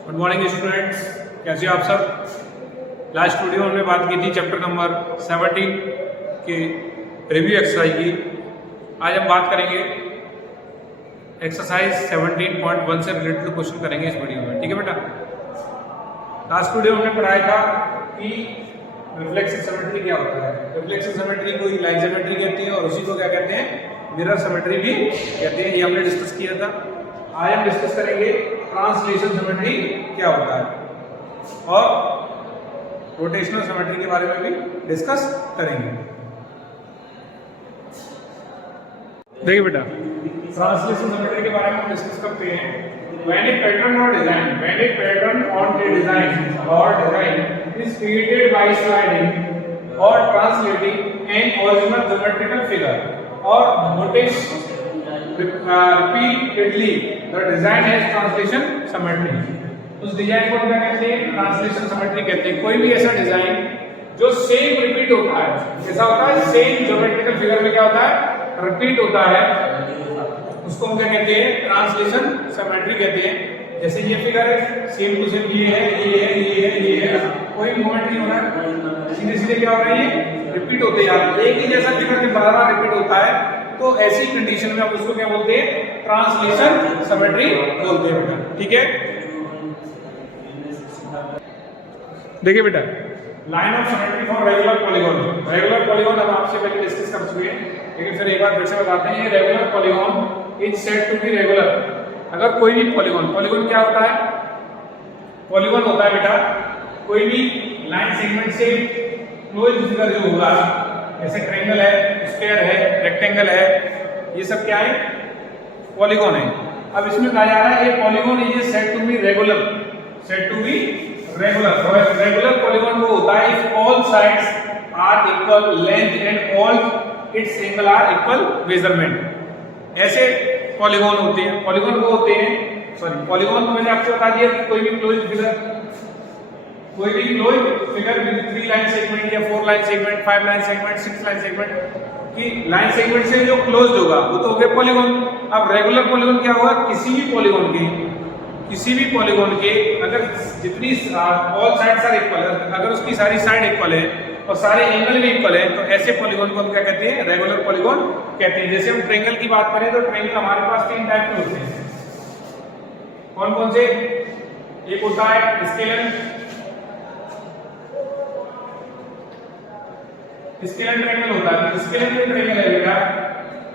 Good morning students, कैसे हो आप सब। लास्ट वीडियो में हमने बात की थी चैप्टर नंबर 17 के रिव्यू एक्सरसाइज की। आज हम बात करेंगे एक्सरसाइज 17.1 से रिलेटेड क्वेश्चन करेंगे इस वीडियो में। ठीक है बेटा। लास्ट वीडियो में हमने पढ़ाया था कि रिफ्लेक्सिव सिमेट्री क्या होता है। रिफ्लेक्सिव सिमेट्री को लाइन सिमेट्री कहते हैं और उसी को क्या कहते हैं, मिरर सिमेट्री भी कहते हैं। ये हमने डिस्कस किया था। आज हम डिस्कस करेंगे ट्रांसलेशन सिमेट्री क्या होता है और रोटेशनल सिमेट्री के बारे में भी डिस्कस करेंगे। देखिए बेटा, ट्रांसलेशन सिमेट्री के बारे में हम डिस्कस करते हैं। When a pattern on a design is created by sliding or translating an original geometrical figure or notice repeatedly, the design has translation symmetry. उस डिजाइन को क्या कहते हैं, ट्रांसलेशन सिमेट्री कहते हैं। कोई भी ऐसा डिजाइन जो सेम रिपीट होता है, कैसा होता है, सेम ज्योमेट्रिकल फिगर में क्या होता है, रिपीट होता है, उसको हम क्या कहते हैं, ट्रांसलेशन सिमेट्री कहते हैं। जैसे ये फिगर है, सेम टू सेम ये है, ये है, ये है, ये है, कोई मूवमेंट नहीं हो रहा है, सीधे सीधे क्या हो रहा है, ये रिपीट होते जा रहा है। एक ही जैसा फिगर जब बार-बार रिपीट होता है तो ऐसी कंडीशन में हम उसको क्या बोलते हैं, ट्रांसलेशन सिमेट्री बोलते हैं बेटा। ठीक है। देखिए बेटा, line of symmetry for regular polygon. Regular polygon हम आपसे पहले डिस्कस कर चुके हैं, लेकिन फिर एक बार फिर से बताते हैं। ये regular polygon is said to be regular. अगर कोई भी पॉलीगॉन क्या होता है, पॉलीगॉन होता है बेटा कोई भी लाइन सेगमेंट से क्लोज्ड फिगर जो होगा, जैसे ट्रायंगल है, स्क्वायर है, रेक्टेंगल है, ये सब क्या है, पॉलीगॉन है। अब इसमें कहा जा रहा है ये polygon is said to be regular. Said to be regular. Regular polygon वो होता है if all sides are equal length and all its angle are equal measurement. ऐसे पॉलीगॉन होते हैं। पॉलीगॉन वो होते हैं, पॉलीगॉन तो मैंने आपको बता दिया कि कोई भी closed figure with 3 line segment या 4 line segment, 5 line segment, 6 line segment की लाइन सेगमेंट से जो क्लोज्ड होगा वो तो हो गया पॉलीगॉन। अब रेगुलर पॉलीगॉन क्या होगा, किसी भी पॉलीगॉन के अगर जितनी ऑल साइड्स आर इक्वल, अगर उसकी सारी साइड इक्वल है और सारे एंगल भी इक्वल है, तो ऐसे पॉलीगॉन को हम क्या कहते हैं, रेगुलर पॉलीगॉन कहते हैं। जैसे हम ट्रायंगल की बात करें तो ट्रायंगल हमारे पास 3 टाइप के होते हैं। कौन कौन से, एक होता है स्केलन ट्रायंगल होता है। स्केलन जो ट्रायंगल है बेटा,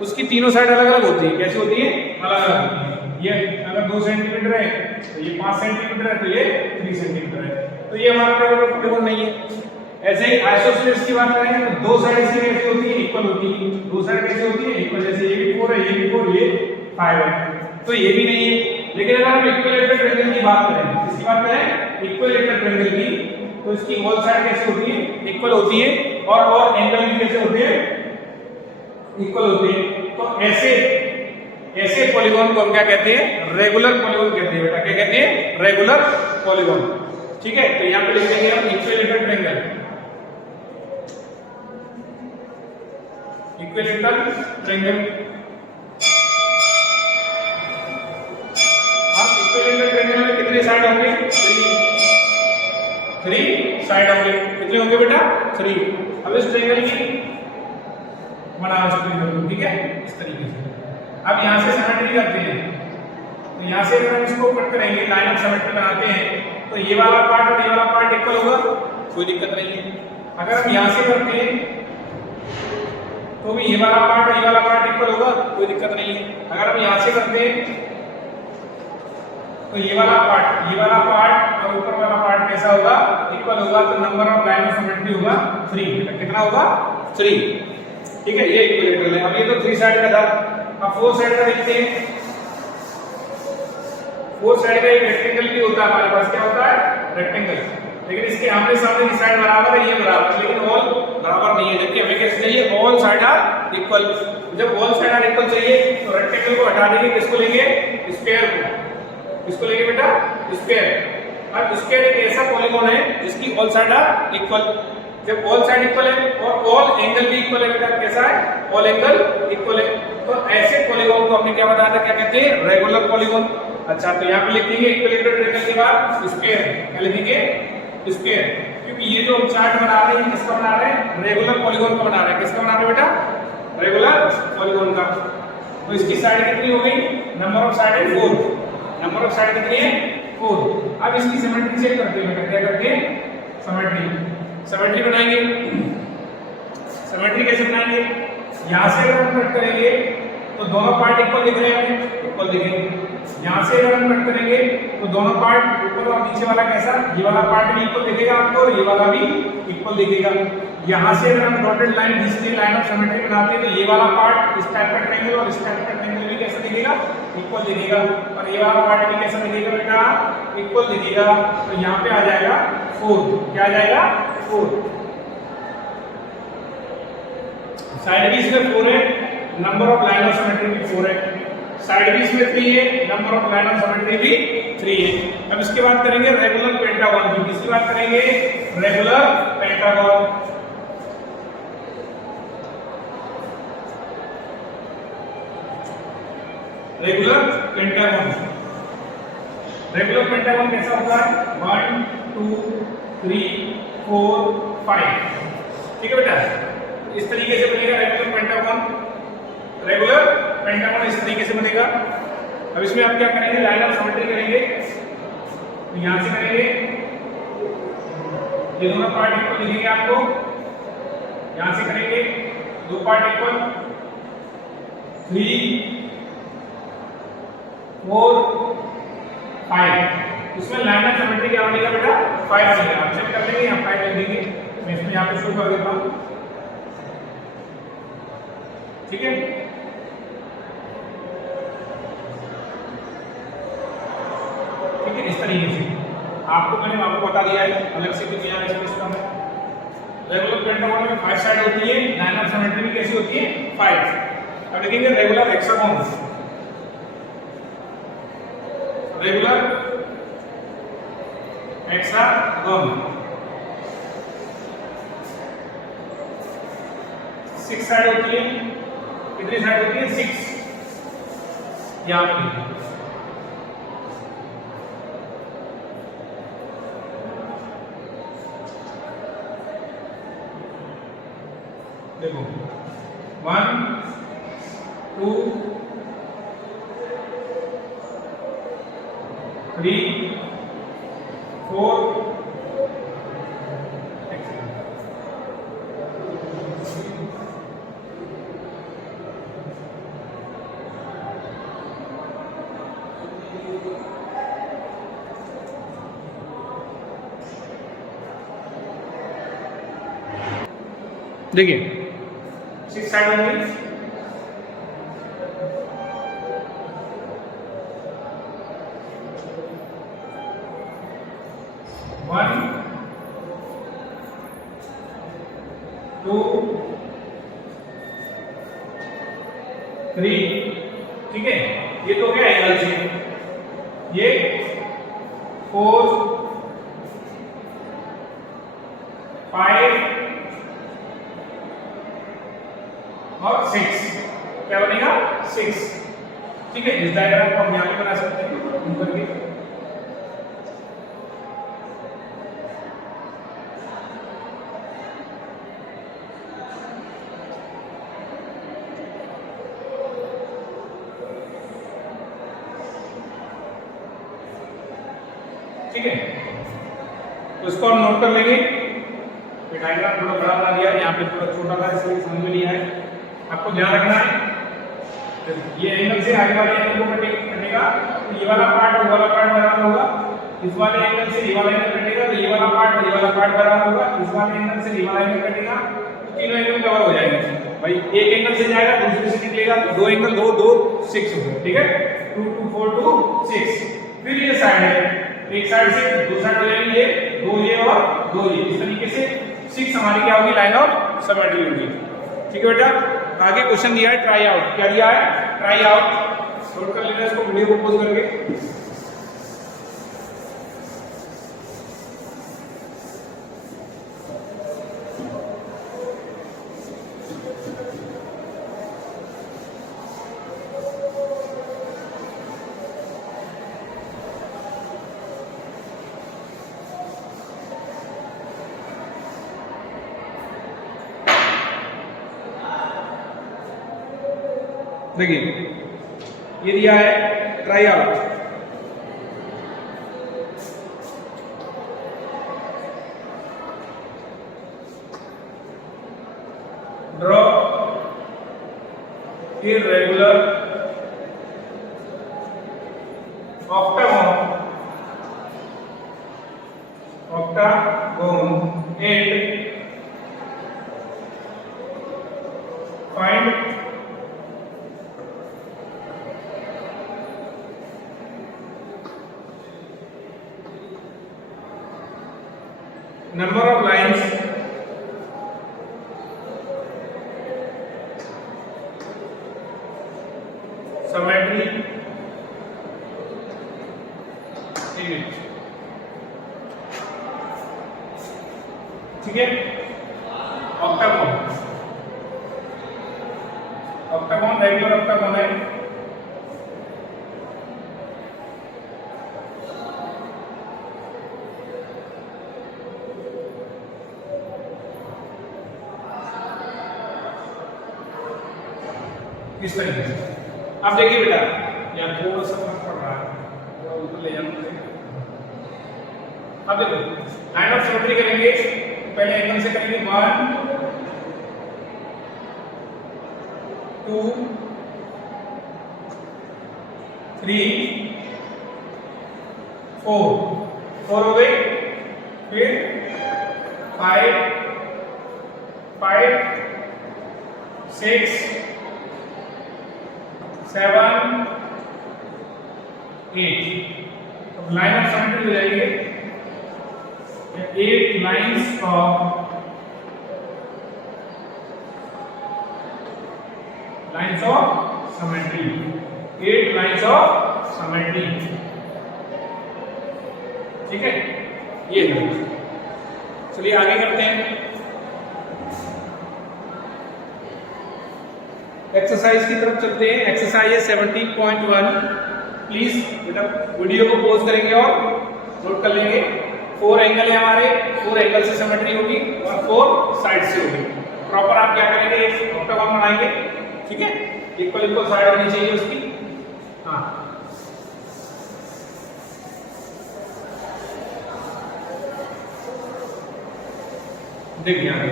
उसकी तीनों साइड अलग अलग होती है। कैसी होती है, अलग अलग होती है। ये अगर 2 सेंटीमीटर है तो ये 5 सेंटीमीटर है, तो ये 3 सेंटीमीटर है, तो ये हमारा रेगुलर पॉलीगॉन नहीं है। ऐसे ही आइसोसेलेस की बात करेंगे तो दो साइड इसकी कैसी होती है, इक्वल होती है। दो साइड कैसी होती है, इक्वल। जैसे ये भी 4 है, ये भी 4, ये 5 है, तो ये भी नहीं है। लेकिन अगर हम इक्विलेटरल ट्रायंगल की बात करें, इसकी बात करें इक्विलेटरल ट्रायंगल की, तो इसकी ऑल साइड कैसी होती है, इक्वल होती है, और एंगल भी कैसे होते हैं, इक्वल होते हैं। तो ऐसे पॉलीगॉन को हम क्या कहते हैं, रेगुलर पॉलीगॉन कहते हैं बेटा। क्या कहते हैं, रेगुलर पॉलीगॉन। ठीक है। तो यहां पे लिख देंगे हम इक्विलेटरल ट्रायंगल। Equilateral triangle. अब इक्विलेटरल ट्रायंगल में कितने साइड होंगे, 3 साइड होंगे। कितने होंगे बेटा, 3। अब इस ट्रायंगल की बना सकते हैं, ठीक है, इस तरीके से। अब यहां से सिमेट्री करते हैं, तो यहां से अगर हम इसको कट करेंगे, लाइन ऑफ सिमेट्री बनाते हैं, तो ये वाला पार्ट और ये वाला पार्ट इक्वल होगा, कोई दिक्कत नहीं है। अगर हम यहां से करते हैं तो भी ये वाला पार्ट और ये वाला पार्ट इक्वल होगा, कोई दिक्कत नहीं है। अगर हम यहां से करते हैं तो ये वाला पार्ट और ऊपर वाला पार्ट कैसा होगा, इक्वल होगा, तो number of line of symmetry होगा 3। कितना होगा, 3। ठीक है, ये इक्विलेटरल है। अब ये तो 3 साइड का था। अब 4 साइड का देखते हैं। 4 साइड का एक रेक्टेंगल भी होता है हमारे पास। क्या होता है, रेक्टेंगल। लेकिन इसके आमने सामने की साइड बराबर है, ये बराबर है, लेकिन ऑल बराबर नहीं है। जबकि हमें कैसे चाहिए, ऑल साइड आर इक्वल। जब ऑल साइड आर इक्वल चाहिए तो रेक्टेंगल को हटा देंगे, किसको लेंगे, स्क्वायर को। किसको लेंगे बेटा, स्क्वायर। अब स्क्वायर एक ऐसा पॉलीगॉन है जिसकी ऑल साइड आर इक्वल। जब ऑल साइड इक्वल है और ऑल एंगल भी इक्वल है बेटा, कैसा है, ऑल एंगल इक्वल है, तो ऐसे पॉलीगॉन को हमने क्या बताया था, क्या कहते हैं, रेगुलर पॉलीगॉन। अच्छा तो यहाँ पे लिख देंगे इक्विलेटरल ट्रायंगल के बाद स्क्वायर, क्या लिखेंगे स्क्वायर, क्योंकि ये जो हम चार्ट बना रहे हैं किसका बना रहे हैं, रेगुलर पॉलीगॉन का बना रहे हैं। किसका बना रहे हैं बेटा, रेगुलर पॉलीगॉन का। तो इसकी साइड कितनी हो गई, नंबर ऑफ साइड है 4, नंबर ऑफ साइड कितनी है 4। अब इसकी सिमेट्री चेक करते हैं बेटा, क्या करते हैं सिमेट्री बनाएंगे। सिमेट्री कैसे बनाएंगे, यहाँ से अगर हम कट करेंगे तो दोनों पार्ट इक्वल दिख रहे हैं, इक्वल दिखेंगे। यहाँ से अगर हम कट करेंगे तो दोनों पार्ट ऊपर और नीचे वाला कैसा, ये वाला पार्ट भी इक्वल दिखेगा आपको और ये वाला भी इक्वल दिखेगा। यहाँ से अगर हम डॉटेड लाइन खींचते हैं, लाइन ऑफ सिमेट्री बनाते हैं, तो ये वाला पार्ट इस टाइप का ट्रायंगल और इस टाइप का ट्रायंगल भी कैसा दिखेगा, इक्वल दिखेगा। और ये वाला पार्ट भी कैसा दिखेगा बेटा, इक्वल दिखेगा। तो यहाँ पे आ जाएगा 4, क्या आ जाएगा 4। साइड भी इसमें 4 है, number of line of symmetry भी 4 है। साइड भी इसमें 3 है, number of line of symmetry भी 3 है। अब इसके बाद करेंगे रेगुलर पेंटागन की। किसकी बात करेंगे, regular pentagon. Regular pentagon, regular pentagon कैसा होता है, 1 2 3 4 5, ठीक है बेटा। इस तरीके से बनेगा रेगुलर पेंटागन। रेगुलर पेंटागन इस तरीके से बनेगा। अब इसमें आप क्या करेंगे, लाइन ऑफ सिमेट्री करेंगे, तो यहां से करेंगे, ये दोनों पार्ट इक्वल दिखेंगे आपको। यहां से करेंगे, दो पार्ट इक्वल, 3 4 5। इसमें लाइन ऑफ सिमेट्री क्या बनेगा बेटा, 5 बनेगा। आप चेक कर लेंगे, यहाँ 5 लिख देंगे। मैं इसमें यहाँ पे शो कर देता हूँ, ठीक है। ठीक है, इस तरीके से आपको मैंने आपको बता दिया है, अलग से कुछ यहाँ इसमें सिस्टम है। रेगुलर पेंटागन में 5 साइड होती है, लाइन ऑफ सिमेट्री भी कैसी होती है 5। अब लिखेंगे regular hexagon, regular hexagon 6 side होती है। कितनी साइड होती है, 6। यहाँ पे देखो 1 2 3 4 देखिए 6 साइड होंगी। 1 2 3, ठीक है। ये तो क्या एंगल से, ये 4 5 और 6, क्या बनेगा 6, ठीक है। इस डायग्राम को हम यहाँ पे बना सकते हैं ऊपर के, ठीक है। तो इसको हम नोट कर लेंगे। डायग्राम थोड़ा बड़ा बना दिया है, यहाँ पे थोड़ा छोटा था इसलिए समझ में नहीं आया। आपको ध्यान रखना है, ये एंगल से आगे वाले एंगल को कटेगा, तो ये वाला पार्ट और वाला पार्ट बराबर होगा। इस वाले एंगल से ये वाला एंगल कटेगा, तो ये वाला पार्ट और ये वाला पार्ट बराबर होगा। इस वाले एंगल से ये वाला एंगल कटेगा, तो तीनों एंगल कवर हो जाएंगे। भाई एक एंगल से जाएगा, दूसरे से निकलेगा, तो दो एंगल 2 2 6 होगा, ठीक है। 2 2 4 2 6। फिर ये साइड है, एक साइड से दो साइड हो जाएंगे, ये 2 ये और 2 ये। इस तरीके से 6 हमारी क्या होगी, लाइन ऑफ सिमेट्री होगी, ठीक है बेटा। आगे क्वेश्चन दिया है ट्राई आउट, क्या दिया है, ट्राई आउट। सोल्व कर लेना इसको वीडियो को पॉज करके। देखिए ये दिया है try out, draw irregular octagon and find number of lines symmetry in it। ठीक है, ऑक्टागोन, ऑक्टागोन रेगुलर ऑक्टागोन है, इस तरीके से। अब देखिए बेटा, यहाँ थोड़ा सा फर्क पड़ रहा है, थोड़ा ऊपर ले जाना। अब देखो लाइन ऑफ सिमेट्री करेंगे, पहले एंगल से करेंगे 1 2 3 4 हो गए, फिर 5 6 7 8। तो लाइन ऑफ सिमेट्री हो जाएंगे 8 lines of symmetry, 8 lines of symmetry. ठीक है, ये है। चलिए आगे करते हैं, एक्सरसाइज की तरफ चलते हैं। एक्सरसाइज 17.1। प्लीज बेटा वीडियो को पॉज करेंगे और नोट कर लेंगे। 4 एंगल है हमारे, 4 एंगल से सिमेट्री होगी और 4 साइड से होगी। प्रॉपर आप क्या करेंगे, एक ऑक्टागन बनाएंगे, ठीक है, इक्वल साइड होनी चाहिए उसकी। हाँ, देखिए आगे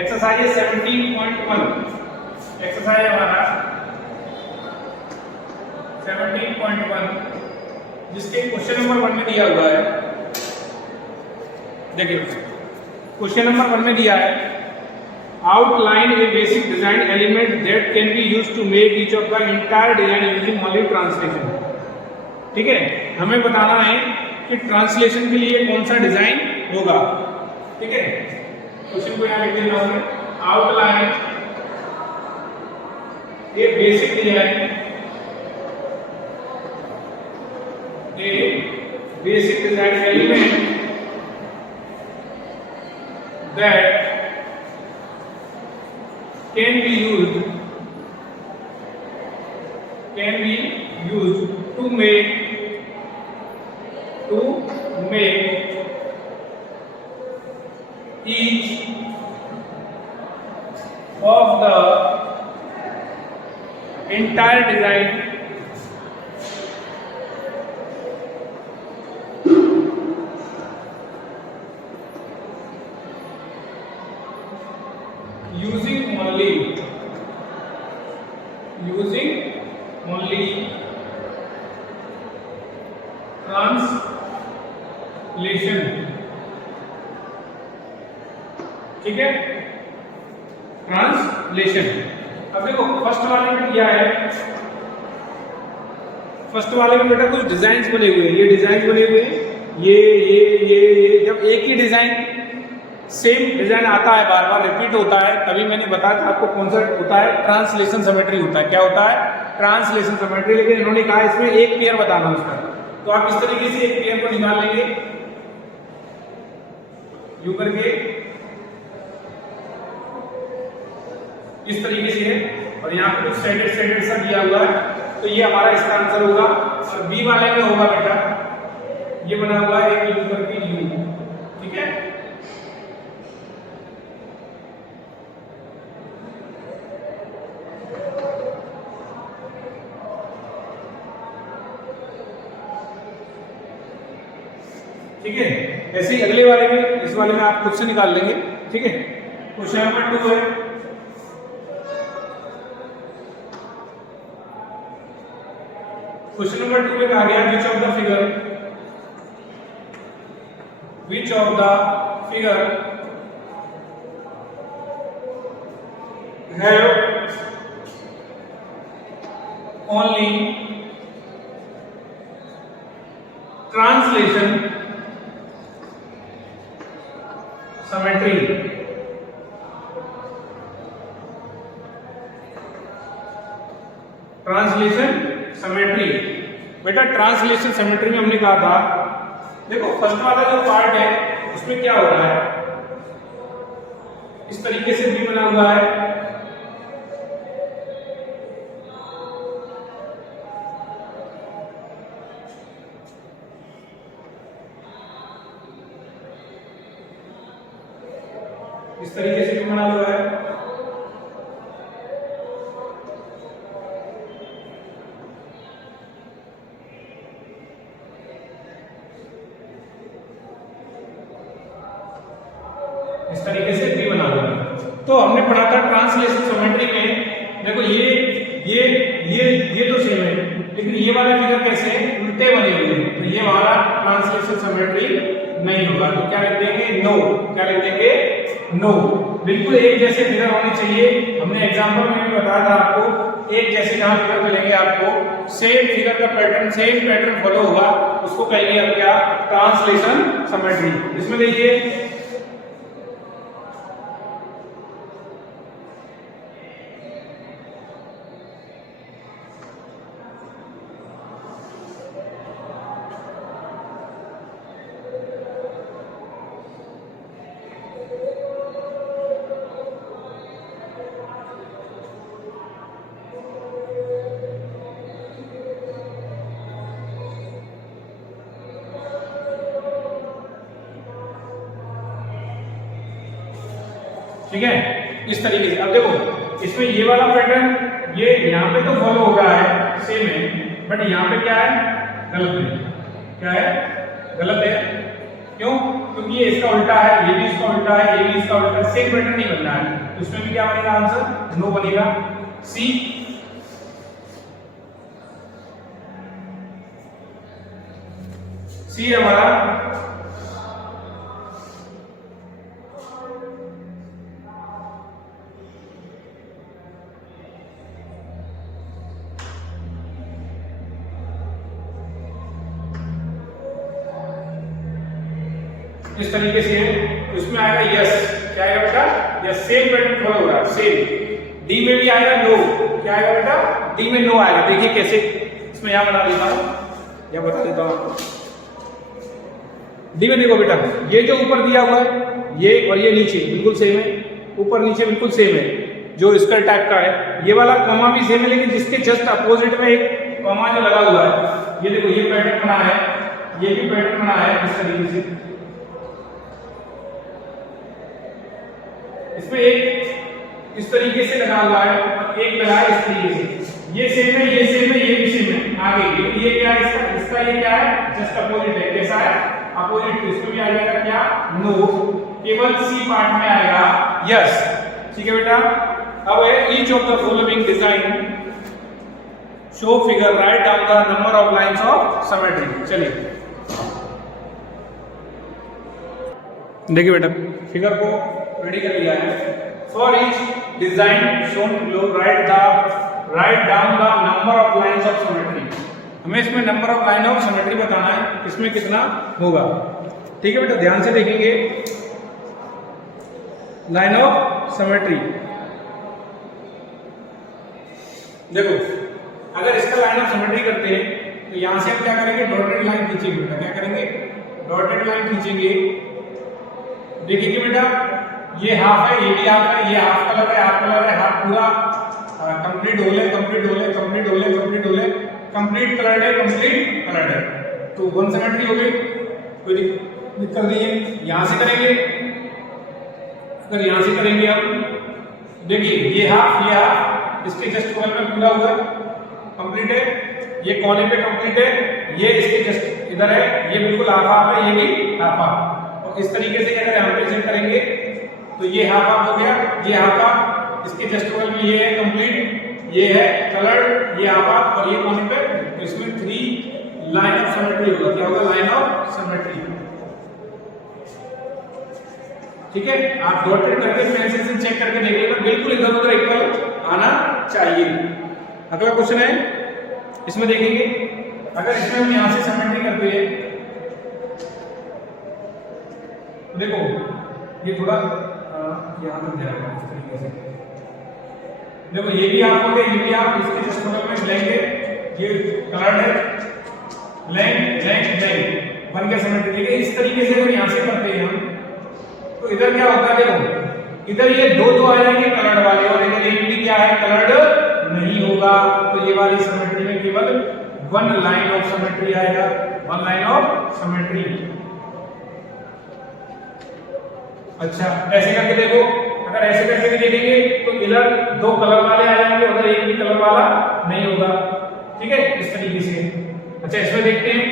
एक्सरसाइज 17.1। एक्सरसाइज हमारा 17.1 जिसके क्वेश्चन नंबर 1 में दिया हुआ है। देखिए क्वेश्चन नंबर 1 में दिया है, outline a basic design element that can be used to make each of the entire design using only translation. ठीक है, हमें बताना है कि ट्रांसलेशन के लिए कौन सा डिजाइन होगा। ठीक है, क्वेश्चन को यहाँ लिख देना होगा, outline a basic design, A basic design element that can be used to make each of the entire design using only translation। ठीक है, ट्रांसलेशन। अब देखो फर्स्ट वाले में क्या है, फर्स्ट वाले में बेटा कुछ डिजाइन्स बने हुए हैं, ये डिजाइन बने हुए हैं, ये जब एक ही डिजाइन सेम डिजाइन आता है, बार बार रिपीट होता है, तभी मैंने बताया था आपको कौन सा होता है, ट्रांसलेशन सिमेट्री होता है। क्या होता है, ट्रांसलेशन सिमेट्री। लेकिन इन्होंने कहा इसमें एक पेयर बताना उसका, तो आप इस तरीके से एक पेयर को निकाल लेंगे यू करके, इस तरीके से है, और यहाँ पे कुछ सेडेड सा दिया हुआ है, तो ये हमारा इसका आंसर होगा। और बी वाले में होगा बेटा, ये बना हुआ है एक यू करके यू। ठीक है, ठीक है। ऐसे ही अगले वाले में, इस वाले में आप खुद से निकाल लेंगे, ठीक है। क्वेश्चन नंबर 2 है, क्वेश्चन नंबर 2 में कहा गया which of the figure have only translation symmetry. Translation symmetry. बेटा ट्रांसलेशन सिमेट्री में हमने कहा था, देखो फर्स्ट वाला जो पार्ट है उसमें क्या हो रहा है, इस तरीके से भी बना हुआ है, इस तरीके से भी बना हुआ है, इस तरीके से भी बना हुआ है। तो हमने पढ़ा था ट्रांसलेशन सिमेट्री में, देखो ये तो सेम है, लेकिन ये वाले फिगर कैसे हैं, उल्टे बने हुए हैं, तो ये वाला ट्रांसलेशन सिमेट्री नहीं होगा। तो क्या लिख देंगे, नो। क्या लिख देंगे, नो। बिल्कुल एक जैसे फिगर होने चाहिए। हमने एग्जांपल में भी बताया था आपको, एक जैसे जहां फिगर मिलेंगे आपको, सेम फिगर का पैटर्न, सेम पैटर्न फॉलो होगा, उसको कहेंगे अब क्या, ट्रांसलेशन सिमेट्री। इसमें देखिए ठीक है, इस तरीके से। अब देखो इसमें ये वाला पैटर्न, ये यहाँ पे तो फॉलो हो रहा है, सेम है, बट यहाँ पे क्या है, गलत है। क्या है, गलत है। क्यों, क्योंकि ये इसका उल्टा है, ये भी इसका उल्टा है, ये भी इसका उल्टा है, सेम पैटर्न नहीं बन रहा है। तो इसमें भी क्या बनेगा आंसर, नो बनेगा। सी, सी हमारा इस तरीके से है, उसमें आएगा यस। क्या आएगा बेटा, यस, सेम पैटर्न फॉलो हो रहा है, सेम। डी में भी आएगा नो। क्या आएगा बेटा, डी में नो आएगा। देखिए कैसे, इसमें यहां बना देता हूं, या बता देता हूं आपको। डी में देखो बेटा, ये जो ऊपर दिया हुआ है, ये और ये नीचे बिल्कुल सेम है, ऊपर नीचे बिल्कुल सेम है, जो स्क्वायर टाइप का है। ये वाला कॉमा भी सेम है, लेकिन जिसके जस्ट अपोजिट में एक कॉमा जो लगा हुआ है, ये देखो ये पैटर्न बना है, ये भी पैटर्न बना है इस तरीके से। इसमें एक इस तरीके से लगा हुआ है और एक लगा है इस तरीके से। ये सेम है, ये सेम है, ये भी सेम है। आगे ये क्या है, इसका ये क्या है, जस्ट अपोजिट है। कैसा है, अपोजिट। इसमें भी आ जाएगा क्या, नो। केवल सी पार्ट में आएगा यस। ठीक है बेटा। अब है each of the following design show figure, write down the number of lines of symmetry. चलिए देखिए बेटा, फिगर को रेडी कर लिया है। For each design shown below write down the number of lines of symmetry. हमें इसमें number of line of symmetry बताना है, इसमें कितना होगा। ठीक है बेटा, ध्यान से देखेंगे। लाइन ऑफ सिमेट्री, देखो अगर इसका लाइन ऑफ सिमेट्री करते हैं तो यहां से हम क्या करेंगे, डॉटेड लाइन खींचेंगे बेटा। क्या करेंगे, डॉटेड लाइन खींचेंगे। देखिए बेटा, ये हाफ है, ये भी हाफ है, ये हाफ कलर है, हाफ कलर है, हाफ पूरा कंप्लीट होल है, कंप्लीट होल है, कंप्लीट होल है, कंप्लीट होल है, कंप्लीट कलर्ड है, कंप्लीट कलर्ड है। तो वन सिमेट्री हो गई, कोई दिक्कत नहीं है। यहां से करेंगे, अगर यहां से करेंगे हम, देखिए ये हाफ, इसके जस्ट बगल में पूरा हुआ कंप्लीट है, ये कॉर्नर पे कंप्लीट है, ये इसके जस्ट इधर है, ये बिल्कुल हाफ हाफ है, ये भी हाफ हाफ। और इस तरीके से अगर यहाँ पे चेक करेंगे तो ये हाफ हाफ हो गया, ये हाफ हाफ, इसके जस्ट बगल में ये है कंप्लीट, ये है कलर्ड, ये हाफ हाफ और ये कोने पे, तो इसमें 3 लाइन ऑफ सिमेट्री होगा। क्या होगा? Line of symmetry. ठीक है, आप डॉटेड करके पेंसिल से चेक करके देख लेना, बिल्कुल इधर उधर इक्वल आना चाहिए। अगला क्वेश्चन है, इसमें देखेंगे अगर इसमें हम यहां से सिमेट्री करते हैं, देखो ये थोड़ा यहां तक जाएगा इस तरीके से। देखो ये भी आप हो गए, ये भी आप, इसके जस्ट बगल में ब्लैंक है, ये कलर्ड है, ब्लैंक ब्लैंक ब्लैंक बन गया सिमेट्री। देखिए इस तरीके से अगर यहां से करते हैं हम, तो इधर क्या होता है? देखो इधर ये दो तो आ जाएंगे कलर्ड वाले, और इधर एक भी क्या है? कलर्ड नहीं होगा। तो ये वाली सिमेट्री में केवल 1 लाइन ऑफ सिमेट्री आएगा, 1 लाइन ऑफ सिमेट्री। अच्छा, ऐसे करके देखो, अगर ऐसे करके भी देखेंगे तो इधर 2 कलर वाले आ जाएंगे, उधर एक भी कलर वाला नहीं होगा। ठीक है, इस तरीके से। अच्छा, इसमें देखते हैं,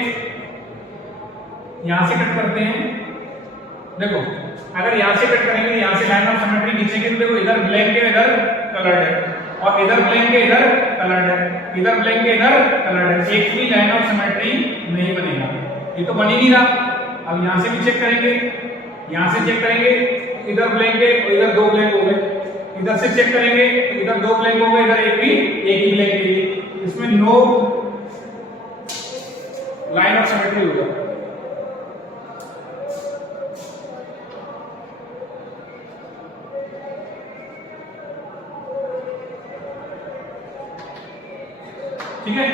यहां से कट करते हैं। देखो अगर यहां से कट करेंगे, यहां से लाइन ऑफ सिमेट्री खींचेंगे तो देखो इधर ब्लैंक है, इधर कलर्ड है, और इधर ब्लैंक है, इधर कलर्ड है, इधर ब्लैंक है, इधर कलर्ड है, एक भी लाइन ऑफ सिमेट्री नहीं बनेगा। ये तो बन ही नहीं रहा। अब यहां से भी चेक करेंगे, यहां से चेक करेंगे, इधर ब्लैंक है और इधर 2 ब्लैंक हो गए, इधर से चेक करेंगे तो इधर 2 ब्लैंक हो गए, इधर एक ही ब्लैंक है, इसमें नो लाइन ऑफ सिमेट्री होगा। ठीक है,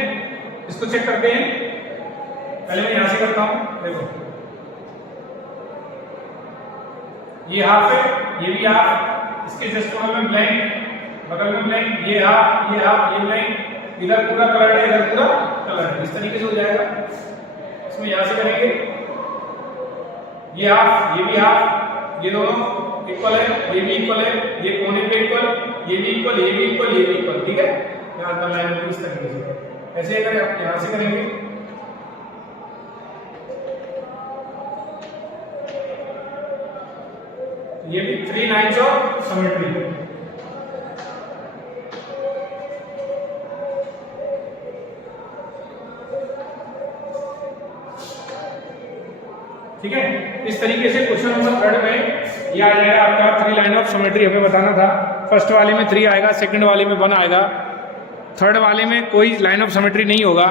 इसको चेक करते हैं। पहले मैं यहां से करता हूं। देखो ये हाफ है, ये भी हाफ, इसके जस्ट बगल में ब्लैंक, बगल में ब्लैंक, ये हाफ, ये ब्लैंक, इधर पूरा कलर है, इधर पूरा कलर है, इस तरीके से हो जाएगा। इसमें यहां से करेंगे, ये हाफ, ये भी हाफ, ये दोनों इक्वल है, ये भी इक्वल है, ये कोने पे इक्वल, ये भी इक्वल, ये भी इक्वल, ये भी इक्वल। ठीक है, यहां पर लाइन होगी इस तरीके से। ऐसे अगर आप यहां से करेंगे, ये भी 3 लाइन्स ऑफ सिमेट्री। ठीक है, इस तरीके से क्वेश्चन नंबर 3 में ये आ जाएगा आपका 3 लाइन ऑफ सिमेट्री। हमें बताना था, फर्स्ट वाले में 3 आएगा, सेकंड वाले में 1 आएगा, थर्ड वाले में कोई लाइन ऑफ सिमेट्री नहीं होगा।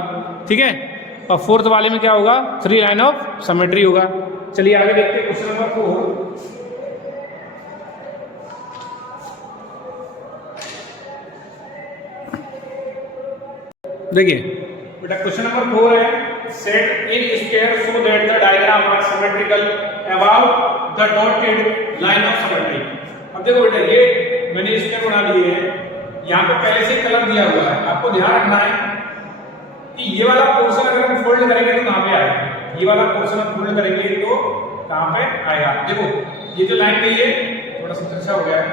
ठीक है, और फोर्थ वाले में क्या होगा? 3 लाइन ऑफ सिमेट्री होगा। चलिए आगे देखते हैं क्वेश्चन नंबर 4। देखिए बेटा, क्वेश्चन नंबर 4 है, set in square so that the diagram are symmetrical about the dotted line of symmetry. अब देखो बेटा, ये मैंने स्क्वायर बना लिए हैं, यहाँ पे पहले से कलर दिया हुआ है। आपको ध्यान रखना है कि ये वाला पोर्शन अगर हम फोल्ड करेंगे तो कहां पे आएगा? ये वाला पोर्शन हम फोल्ड करेंगे तो कहां पे आएगा? देखो ये जो लाइन गई है, थोड़ा सा तिरछा हो गया है,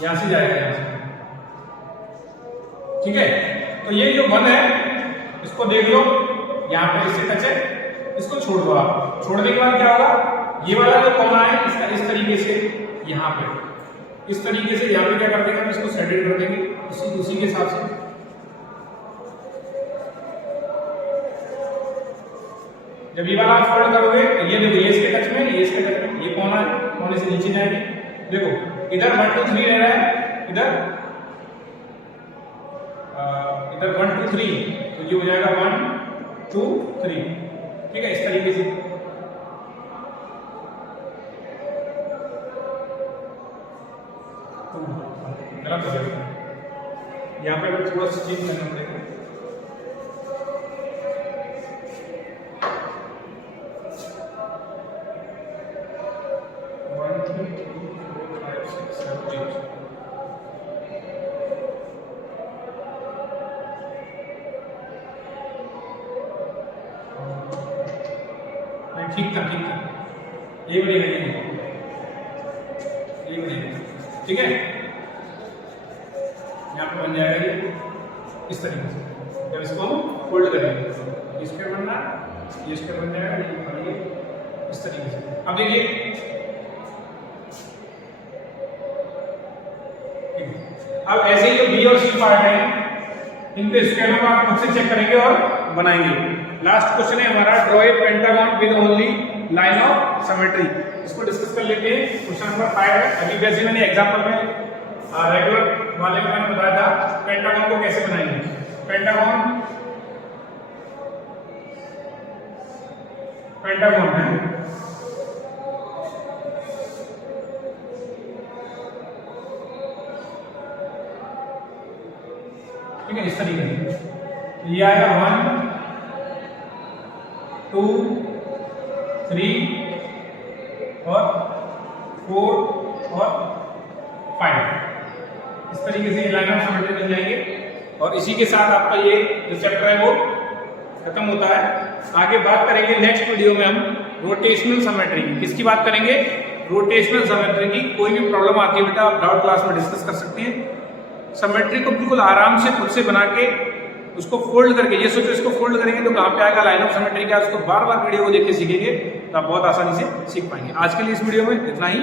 यहां से जाएगा, यहां से। ठीक है, तो ये जो 1 है इसको देख लो, यहाँ पे इससे टच है, इसको छोड़ दो आप। छोड़ने के बाद क्या होगा? ये वाला जो कोना है इसका इस तरीके से यहाँ पे, इस तरीके से यहाँ पे क्या कर देंगे? हम इसको सेटेड कर देंगे उसी के हिसाब से। जब ये वाला आप फोल्ड करोगे तो ये देखो, ये इसके टच में, ये इसके टच में, ये कोना है, कोने से नीचे जाएंगे। देखो इधर 1 2 3 रह रहा है, इधर 1 2 3, तो ये हो जाएगा 1 2 3। ठीक है, इस तरीके से। गलत हो जाएगा, यहाँ पे हमें थोड़ा सा चेंज करना पड़ेगा। ये बनेगा, ये बनेगा, ठीक है। यहाँ पे बन जाएगा ये इस तरीके से। जब इसको हम फोल्ड करेंगे इस पे बनना, ये इस पे बन जाएगा, ये इस तरीके से। अब देखिए अब ऐसे ही जो बी और सी पार्ट है इनके स्केलों को आप खुद से चेक करेंगे और बनाएंगे। लास्ट क्वेश्चन है हमारा, draw a pentagon with only line of symmetry. इसको डिस्कस कर लेते हैं। क्वेश्चन नंबर 5 है। अभी वैसे मैंने एग्जांपल में रेगुलर वाले में मैंने बताया था पेंटागन को कैसे बनाएंगे। पेंटागन है ठीक है, इस तरीके से ये आएगा 1 2 3 और 4 और 5 इस तरीके से लाइन ऑफ सिमेट्री बन जाएंगे। और इसी के साथ आपका ये जो चैप्टर है वो खत्म होता है। आगे बात करेंगे नेक्स्ट वीडियो में हम रोटेशनल सिमेट्री की। किसकी बात करेंगे? रोटेशनल सिमेट्री की। कोई भी प्रॉब्लम आती है बेटा आप डाउट क्लास में डिस्कस कर सकते हैं। सिमेट्री को बिल्कुल आराम से खुद से बना के उसको फोल्ड करके, ये सोचो इसको फोल्ड करेंगे तो कहाँ पे आएगा लाइन ऑफ सिमेट्री का, उसको बार बार वीडियो को देख के सीखेंगे तो आप बहुत आसानी से सीख पाएंगे। आज के लिए इस वीडियो में इतना ही।